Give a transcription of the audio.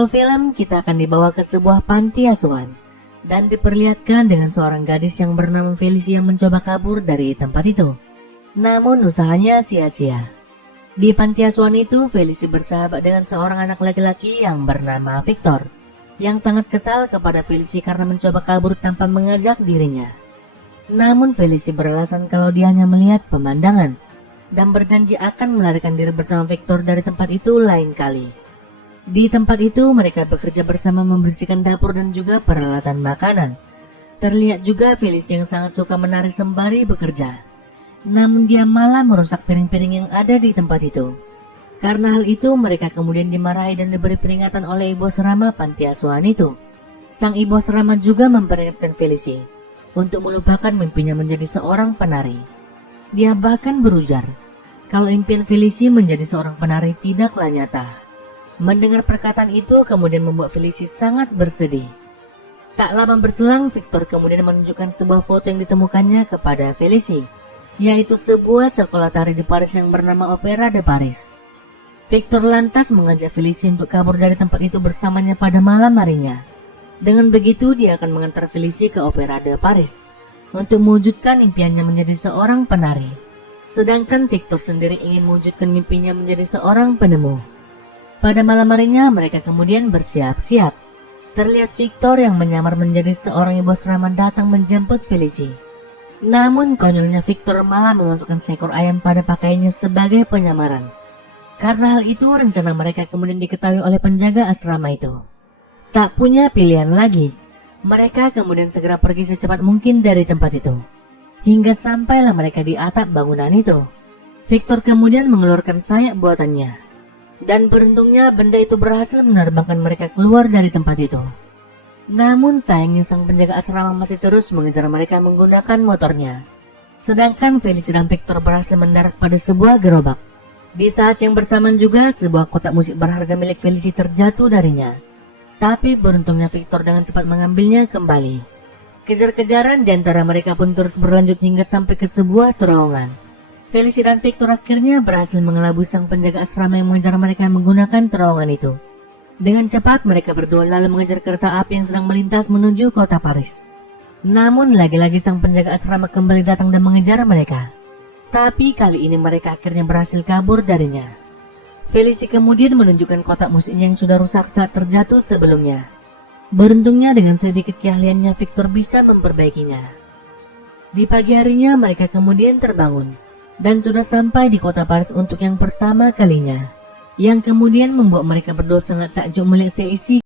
awal film kita akan dibawa ke sebuah panti asuhan dan diperlihatkan dengan seorang gadis yang bernama Felici yang mencoba kabur dari tempat itu. Namun usahanya sia-sia. Di panti asuhan itu, Felici bersahabat dengan seorang anak laki-laki yang bernama Victor, yang sangat kesal kepada Felici karena mencoba kabur tanpa mengajak dirinya. Namun Felici beralasan kalau dia hanya melihat pemandangan dan berjanji akan melarikan diri bersama Victor dari tempat itu lain kali. Di tempat itu mereka bekerja bersama membersihkan dapur dan juga peralatan makanan. Terlihat juga Felici yang sangat suka menari sembari bekerja. Namun dia malah merusak piring-piring yang ada di tempat itu. Karena hal itu mereka kemudian dimarahi dan diberi peringatan oleh ibu asrama panti asuhan itu. Sang ibu asrama juga memperingatkan Felici untuk melupakan mimpinya menjadi seorang penari. Dia bahkan berujar kalau impian Felici menjadi seorang penari tidaklah nyata. Mendengar perkataan itu kemudian membuat Felici sangat bersedih. Tak lama berselang, Victor kemudian menunjukkan sebuah foto yang ditemukannya kepada Felici, yaitu sebuah sekolah tari di Paris yang bernama Opera de Paris. Victor lantas mengajak Felici untuk kabur dari tempat itu bersamanya pada malam harinya. Dengan begitu dia akan mengantar Felici ke Opera de Paris untuk mewujudkan impiannya menjadi seorang penari. Sedangkan Victor sendiri ingin mewujudkan mimpinya menjadi seorang penemu. Pada malam harinya mereka kemudian bersiap-siap. Terlihat Victor yang menyamar menjadi seorang ibu asrama datang menjemput Felici. Namun konyolnya Victor malah memasukkan seekor ayam pada pakaiannya sebagai penyamaran. Karena hal itu rencana mereka kemudian diketahui oleh penjaga asrama itu. Tak punya pilihan lagi, mereka kemudian segera pergi secepat mungkin dari tempat itu. Hingga sampailah mereka di atap bangunan itu. Victor kemudian mengeluarkan sayap buatannya. Dan beruntungnya benda itu berhasil menerbangkan mereka keluar dari tempat itu. Namun sayangnya sang penjaga asrama masih terus mengejar mereka menggunakan motornya. Sedangkan Felici dan Victor berhasil mendarat pada sebuah gerobak. Di saat yang bersamaan juga sebuah kotak musik berharga milik Felici terjatuh darinya. Tapi beruntungnya Victor dengan cepat mengambilnya kembali. Kejar-kejaran di antara mereka pun terus berlanjut hingga sampai ke sebuah terowongan. Felici dan Victor akhirnya berhasil mengelabui sang penjaga asrama yang mengejar mereka menggunakan terowongan itu. Dengan cepat mereka berdua lalu mengejar kereta api yang sedang melintas menuju kota Paris. Namun lagi-lagi sang penjaga asrama kembali datang dan mengejar mereka. Tapi kali ini mereka akhirnya berhasil kabur darinya. Felici kemudian menunjukkan kotak musiknya yang sudah rusak saat terjatuh sebelumnya. Beruntungnya dengan sedikit keahliannya Victor bisa memperbaikinya. Di pagi harinya mereka kemudian terbangun dan sudah sampai di kota Paris untuk yang pertama kalinya, yang kemudian membuat mereka berdua sangat takjub melihat seisi